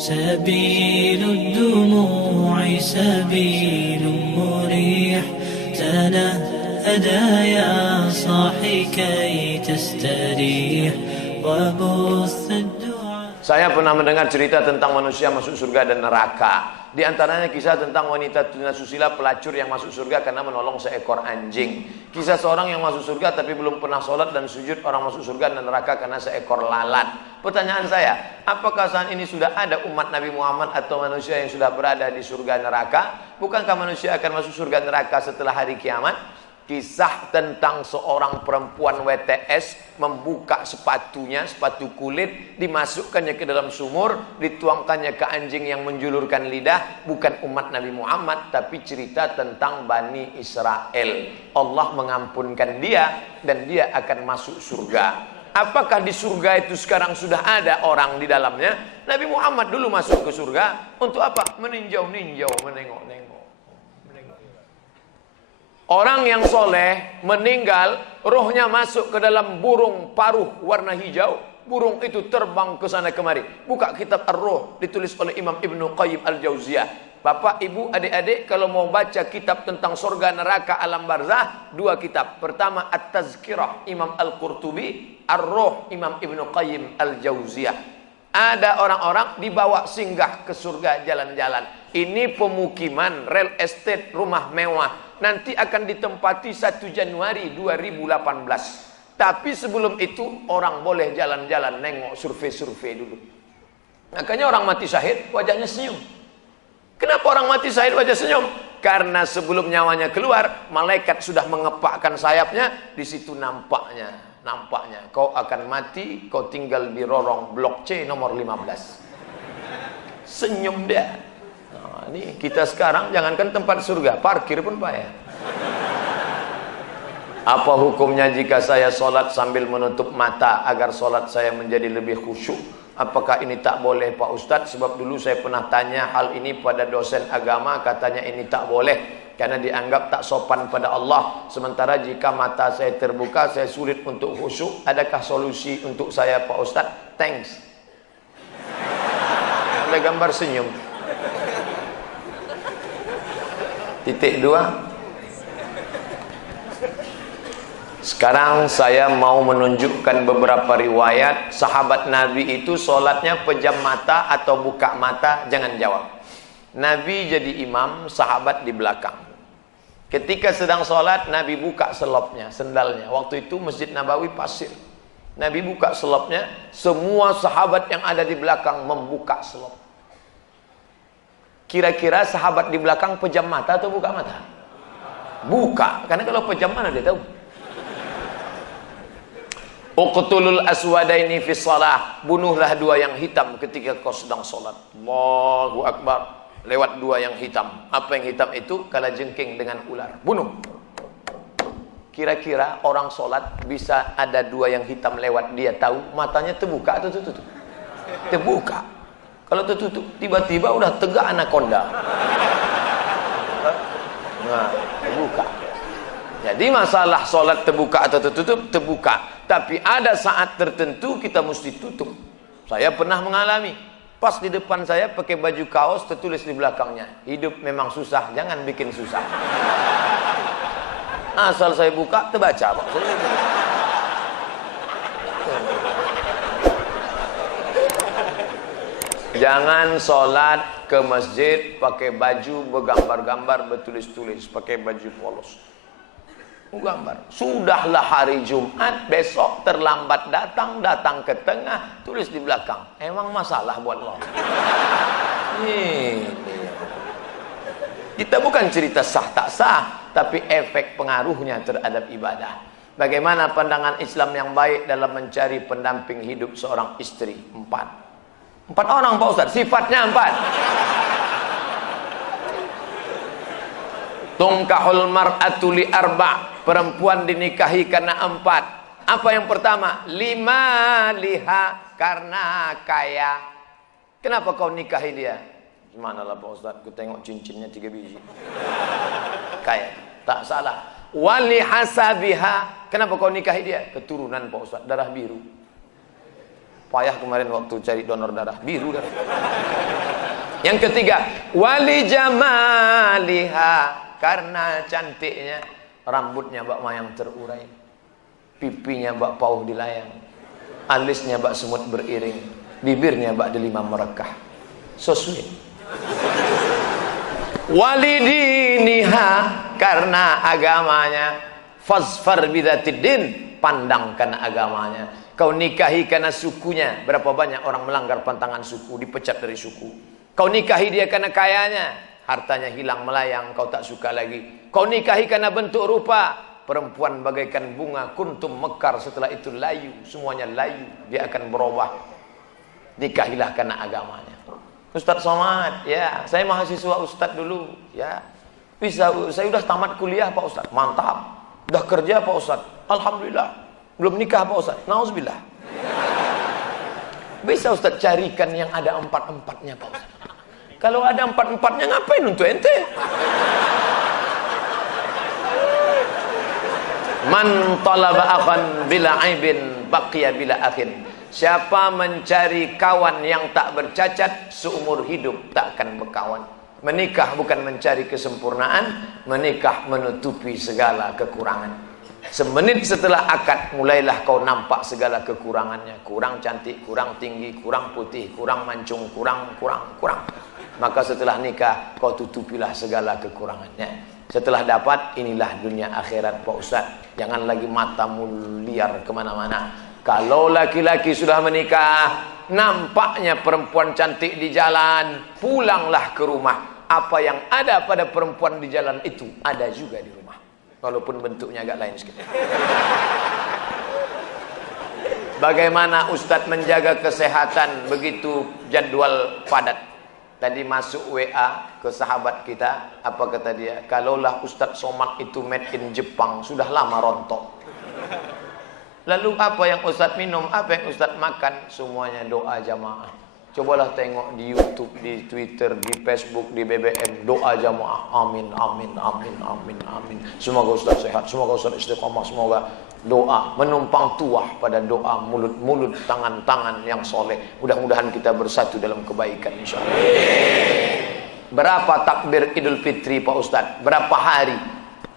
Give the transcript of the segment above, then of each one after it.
سبيل الدموع سبيل مريح تنهدى يا صاحي كي تستريح وبث الدعاء. Saya pernah mendengar cerita tentang manusia masuk surga dan neraka. Di antaranya kisah tentang wanita tunasusila pelacur yang masuk surga karena menolong seekor anjing. Kisah seorang yang masuk surga tapi belum pernah sholat dan sujud, orang masuk surga dan neraka karena seekor lalat. Pertanyaan saya, apakah saat ini sudah ada umat Nabi Muhammad atau manusia yang sudah berada di surga neraka? Bukankah manusia akan masuk surga neraka setelah hari kiamat? Kisah tentang seorang perempuan WTS membuka sepatunya, sepatu kulit, dimasukkannya ke dalam sumur, dituangkannya ke anjing yang menjulurkan lidah. Bukan umat Nabi Muhammad, tapi cerita tentang Bani Israel. Allah mengampunkan dia dan dia akan masuk surga. Apakah di surga itu sekarang sudah ada orang di dalamnya? Nabi Muhammad dulu masuk ke surga untuk apa? Meninjau-ninjau, menengok-nengok. Orang yang soleh meninggal, rohnya masuk ke dalam burung paruh warna hijau. Burung itu terbang ke sana kemari. Buka kitab Ar-Ruh, ditulis oleh Imam Ibnu Qayyim Al-Jauziyah. Bapak, ibu, adik-adik, kalau mau baca kitab tentang surga, neraka, alam barzah, dua kitab. Pertama At-Tazkirah Imam Al-Qurtubi, Ar-Ruh Imam Ibnu Qayyim Al-Jauziyah. Ada orang-orang dibawa singgah ke surga jalan-jalan. Ini pemukiman, real estate, rumah mewah. Nanti akan ditempati 1 Januari 2018. Tapi sebelum itu orang boleh jalan-jalan, nengok, survei-survei dulu. Makanya orang mati syahid wajahnya senyum. Kenapa orang mati syahid wajah senyum? Karena sebelum nyawanya keluar, malaikat sudah mengepakkan sayapnya. Di situ nampaknya kau akan mati, kau tinggal di lorong blok C nomor 15. Senyum dia. Nah, ini kita sekarang jangankan tempat surga, parkir pun payah. Apa hukumnya jika saya sholat sambil menutup mata agar sholat saya menjadi lebih khusyuk? Apakah ini tak boleh Pak Ustadz? Sebab dulu saya pernah tanya hal ini pada dosen agama, katanya ini tak boleh karena dianggap tak sopan pada Allah. Sementara jika mata saya terbuka, saya sulit untuk khusyuk. Adakah solusi untuk saya Pak Ustadz? Thanks. Ada gambar senyum. Titik 2. Sekarang saya mau menunjukkan beberapa riwayat sahabat Nabi itu sholatnya pejam mata atau buka mata. Jangan jawab. Nabi jadi imam, sahabat di belakang. Ketika sedang sholat, Nabi buka selopnya, sendalnya. Waktu itu Masjid Nabawi pasir. Nabi buka selopnya, semua sahabat yang ada di belakang membuka selop. Kira-kira sahabat di belakang pejam mata atau buka mata? Buka, karena kalau pejam mana dia tahu. Uqtulul aswadaini fi shalah, bunuhlah dua yang hitam ketika kau sedang sholat. Allahu Akbar. Lewat dua yang hitam. Apa yang hitam itu? Kalajengking dengan ular. Bunuh. Kira-kira orang sholat bisa ada dua yang hitam lewat, dia tahu matanya terbuka atau tertutup? Terbuka. Kalau tertutup, tiba-tiba udah tegak anaconda. Nah, terbuka. Jadi masalah sholat terbuka atau tertutup, terbuka. Tapi ada saat tertentu kita mesti tutup. Saya pernah mengalami. Pas di depan saya pakai baju kaos, tertulis di belakangnya, hidup memang susah, jangan bikin susah. Asal saya buka, terbaca Pak. Jangan sholat ke masjid pakai baju bergambar-gambar, bertulis-tulis, pakai baju polos. Gambar. Sudahlah hari Jumat, besok terlambat datang ke tengah, tulis di belakang. Emang masalah buat lo? Kita bukan cerita sah tak sah, tapi efek pengaruhnya terhadap ibadah. Bagaimana pandangan Islam yang baik dalam mencari pendamping hidup seorang istri? 4 orang Pak Ustaz, sifatnya 4. Tungkahul mar'atu li arba', perempuan dinikahi karena 4. Apa yang pertama? 5 liha, karena kaya. Kenapa kau nikahi dia? Gimana lah Pak Ustaz, ku tengok cincinnya 3 biji. Kaya, tak salah. Wali hasabiha, kenapa kau nikahi dia? Keturunan Pak Ustaz, darah biru. Payah kemarin waktu cari donor darah, biru darah. Yang ketiga, wali jamaliha, karena cantiknya. Rambutnya bak mayang terurai, pipinya bak pauh dilayang, alisnya bak semut beriring, bibirnya bak delima merekah. So sweet. Walidiniha, karena agamanya. Fazfar bidzatiddin, pandangkan agamanya. Kau nikahi karena sukunya. Berapa banyak orang melanggar pantangan suku, dipecat dari suku. Kau nikahi dia karena kayanya, hartanya hilang melayang, kau tak suka lagi. Kau nikahi karena bentuk rupa, perempuan bagaikan bunga, kuntum mekar, setelah itu layu, semuanya layu, dia akan berubah. Nikahilah karena agamanya. Ustadz Somad, ya, saya mahasiswa Ustadz dulu, ya. Bisa, saya udah tamat kuliah Pak Ustadz, mantap. Udah kerja Pak Ustadz, alhamdulillah. Belum nikah Pak Ustadz, nauzubillah. Bisa Ustadz carikan yang ada 4-4-nya Pak Ustadz. Kalau ada 4-4-nya ngapain untuk ente? Man talaba akhan bila aibin baqiya bila akhin. Siapa mencari kawan yang tak bercacat, seumur hidup tak akan berkawan. Menikah bukan mencari kesempurnaan, menikah menutupi segala kekurangan. Semenit setelah akad, mulailah kau nampak segala kekurangannya. Kurang cantik, kurang tinggi, kurang putih, kurang mancung, kurang. Maka setelah nikah, kau tutupilah segala kekurangannya. Setelah dapat, inilah dunia akhirat Pak Ustaz. Jangan lagi matamu liar kemana-mana. Kalau laki-laki sudah menikah, nampaknya perempuan cantik di jalan, pulanglah ke rumah. Apa yang ada pada perempuan di jalan itu, ada juga di rumah. Walaupun bentuknya agak lain sedikit. Bagaimana Ustadz menjaga kesehatan begitu jadwal padat? Tadi masuk WA ke sahabat kita, apa kata dia? Kalaulah Ustadz Somad itu made in Jepang, sudah lama rontok. Lalu apa yang Ustadz minum, apa yang Ustadz makan? Semuanya doa jamaah. Cobalah tengok di YouTube, di Twitter, di Facebook, di BBM, doa jamaah. Amin, amin, amin, amin, amin. Semoga Ustaz sehat, semoga Ustaz istiqamah, semoga doa menumpang tuah pada doa, mulut-mulut, tangan-tangan yang soleh. Mudah-mudahan kita bersatu dalam kebaikan insyaallah. Berapa takbir Idul Fitri Pak Ustaz? Berapa hari?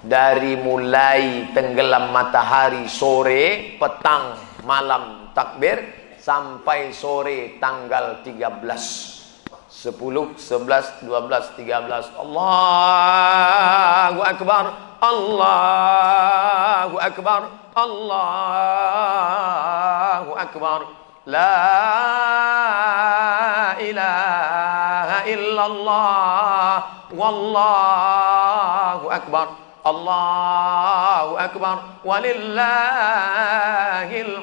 Dari mulai tenggelam matahari sore, petang, malam takbir, sampai sore tanggal 13, 10, 11, 12, 13. Allahu Akbar, Allahu Akbar, Allahu Akbar. La ilaha illallah, wallahu akbar. Allahu Akbar, walillahil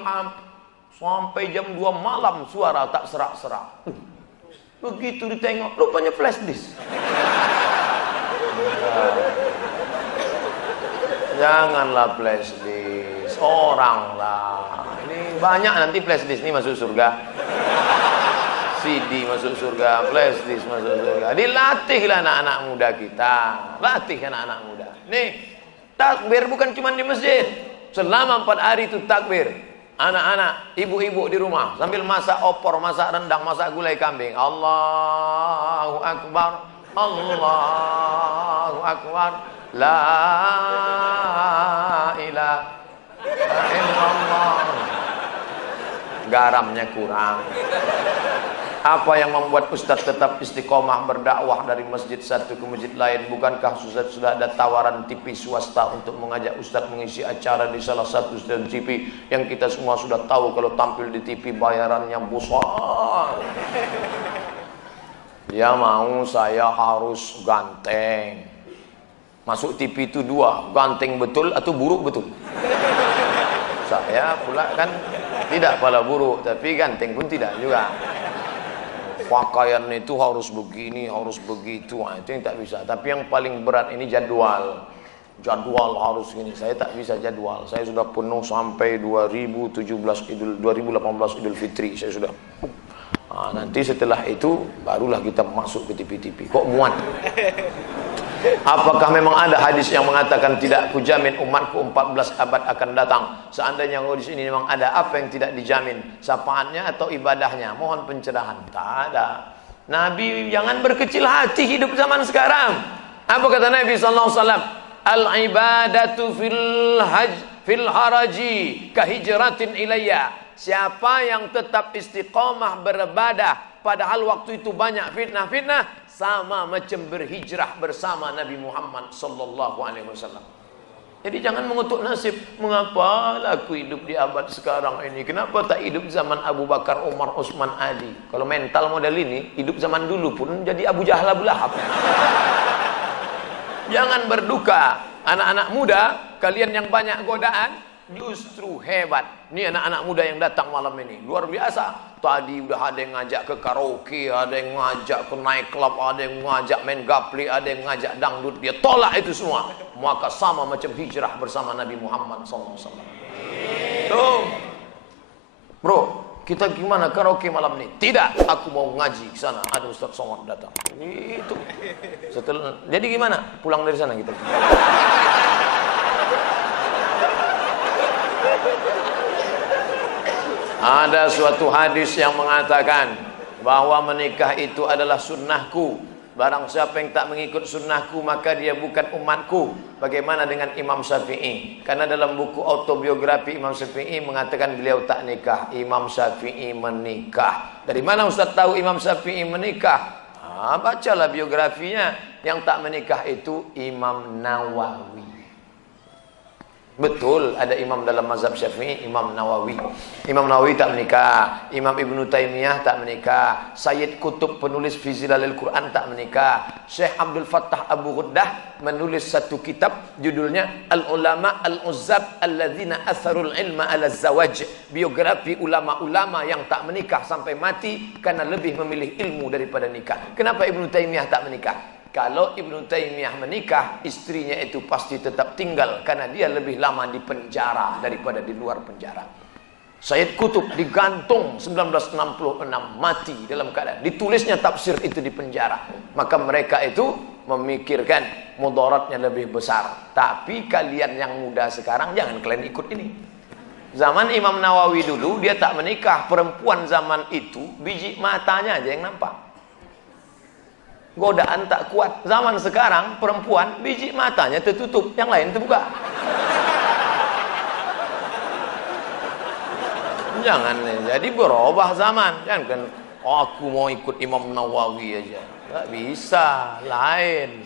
hamd. Sampai jam 2 malam suara tak serak-serak. Begitu ditengok, rupanya flash disk. Janganlah flash disk, orang lah. Ini banyak nanti flash disk ini masuk surga. CD masuk surga, flash disk masuk surga. Dilatihlah anak-anak muda kita. Latih anak-anak muda. Nih, takbir bukan cuma di masjid. Selama 4 hari itu takbir. Anak-anak, ibu-ibu di rumah sambil masak opor, masak rendang, masak gulai kambing. Allahu Akbar, Allahu Akbar. La ilaha illallah. Garamnya kurang. Apa yang membuat Ustadz tetap istiqomah berdakwah dari masjid satu ke masjid lain? Bukankah Ustadz sudah ada tawaran TV swasta untuk mengajak Ustadz mengisi acara di salah satu stasiun TV yang kita semua sudah tahu kalau tampil di TV bayarannya besar? Dia mau saya harus ganteng. Masuk TV itu 2, ganteng betul atau buruk betul. Saya pula kan tidak pala buruk, tapi ganteng pun tidak juga. Pakaian itu harus begini, harus begitu. Nah, itu yang tak bisa. Tapi yang paling berat ini jadwal. Jadwal harus gini. Saya tak bisa jadwal. Saya sudah penuh sampai 2018 Idul Fitri. Saya sudah. Nah, nanti setelah itu barulah kita masuk ke TV-TV. Kok muat? Apakah memang ada hadis yang mengatakan tidak kujamin umatku 14 abad akan datang? Seandainya di sini memang ada, apa yang tidak dijamin? Syafaatnya atau ibadahnya? Mohon pencerahan. Tak ada. Nabi jangan berkecil hati hidup zaman sekarang. Apa kata Nabi sallallahu alaihi wasallam? Al ibadatu fil haraji kahijratin ilayya. Siapa yang tetap istiqamah beribadah padahal waktu itu banyak fitnah-fitnah, sama macam berhijrah bersama Nabi Muhammad sallallahu alaihi wasallam. Jadi jangan mengutuk nasib. Mengapa aku hidup di abad sekarang ini? Kenapa tak hidup zaman Abu Bakar, Umar, Utsman, Ali? Kalau mental model ini, hidup zaman dulu pun jadi Abu Jahal, Abu Lahab. Jangan berduka. Anak-anak muda, kalian yang banyak godaan, justru hebat. Ini anak-anak muda yang datang malam ini luar biasa. Tadi udah ada yang ngajak ke karaoke, ada yang ngajak ke night club, ada yang ngajak main gaple, ada yang ngajak dangdut. Dia tolak itu semua. Maka sama macam hijrah bersama Nabi Muhammad SAW. Tuh, bro, kita gimana karaoke malam ini? Tidak, aku mau ngaji ke sana. Ada Ustaz Somad datang. Itu. Setelah, jadi gimana? Pulang dari sana kita. Ada suatu hadis yang mengatakan bahwa menikah itu adalah sunnahku. Barang siapa yang tak mengikut sunnahku maka dia bukan umatku. Bagaimana dengan Imam Syafi'i? Karena dalam buku autobiografi Imam Syafi'i mengatakan beliau tak nikah. Imam Syafi'i menikah. Dari mana Ustaz tahu Imam Syafi'i menikah? Bacalah biografinya. Yang tak menikah itu Imam Nawawi. Betul, ada imam dalam mazhab Syafi'i, Imam Nawawi. Imam Nawawi tak menikah. Imam Ibnu Taimiyah tak menikah. Sayyid Qutb penulis fi Zilalil Quran tak menikah. Syekh Abdul Fattah Abu Ghuddah menulis satu kitab judulnya Al-Ulama Al-Uzzab Alladzina Atharul Ilma Ala Zawaj. Biografi ulama-ulama yang tak menikah sampai mati karena lebih memilih ilmu daripada nikah. Kenapa Ibnu Taimiyah tak menikah? Kalau Ibnu Taimiyah menikah, istrinya itu pasti tetap tinggal karena dia lebih lama di penjara daripada di luar penjara. Sayyid Qutb digantung 1966, mati dalam keadaan ditulisnya tafsir itu di penjara. Maka mereka itu memikirkan mudaratnya lebih besar. Tapi kalian yang muda sekarang jangan kalian ikut ini. Zaman Imam Nawawi dulu dia tak menikah. Perempuan zaman itu biji matanya aja yang nampak. Godaan tak kuat. Zaman sekarang perempuan biji matanya tertutup, yang lain terbuka. Jangan, jadi berubah zaman. Jangan kan aku mau ikut Imam Nawawi aja. Tak bisa, lain,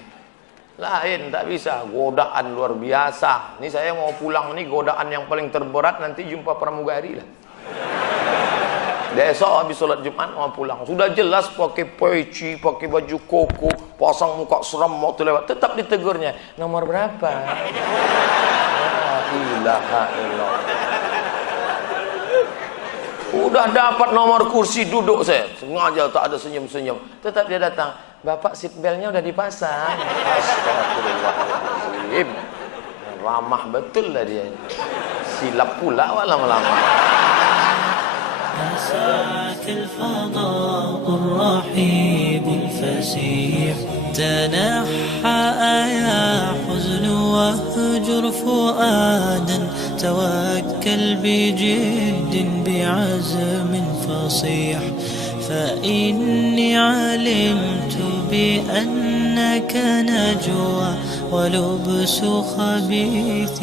tak bisa. Godaan luar biasa. Ini saya mau pulang nih, godaan yang paling terberat nanti jumpa pramugari lah. Besok habis sholat Jumat mau pulang. Sudah jelas pakai peci, pakai baju koko, pasang muka seram waktu lewat. Tetap ditegurnya. Nomor berapa? La ilaha illallah. Udah dapat nomor kursi duduk saya. Sengaja tak ada senyum-senyum. Tetap dia datang. Bapak seatbeltnya udah dipasang. Astagfirullahaladzim. Ramah betul lah dia. Silap pula lama-lama. مساك الفضاء الرحيب الفسيح تنحى يا حزن واهجر فؤادا توكل بجد بعزم فصيح فإني علمت بأنك نجوى ولبس خبيث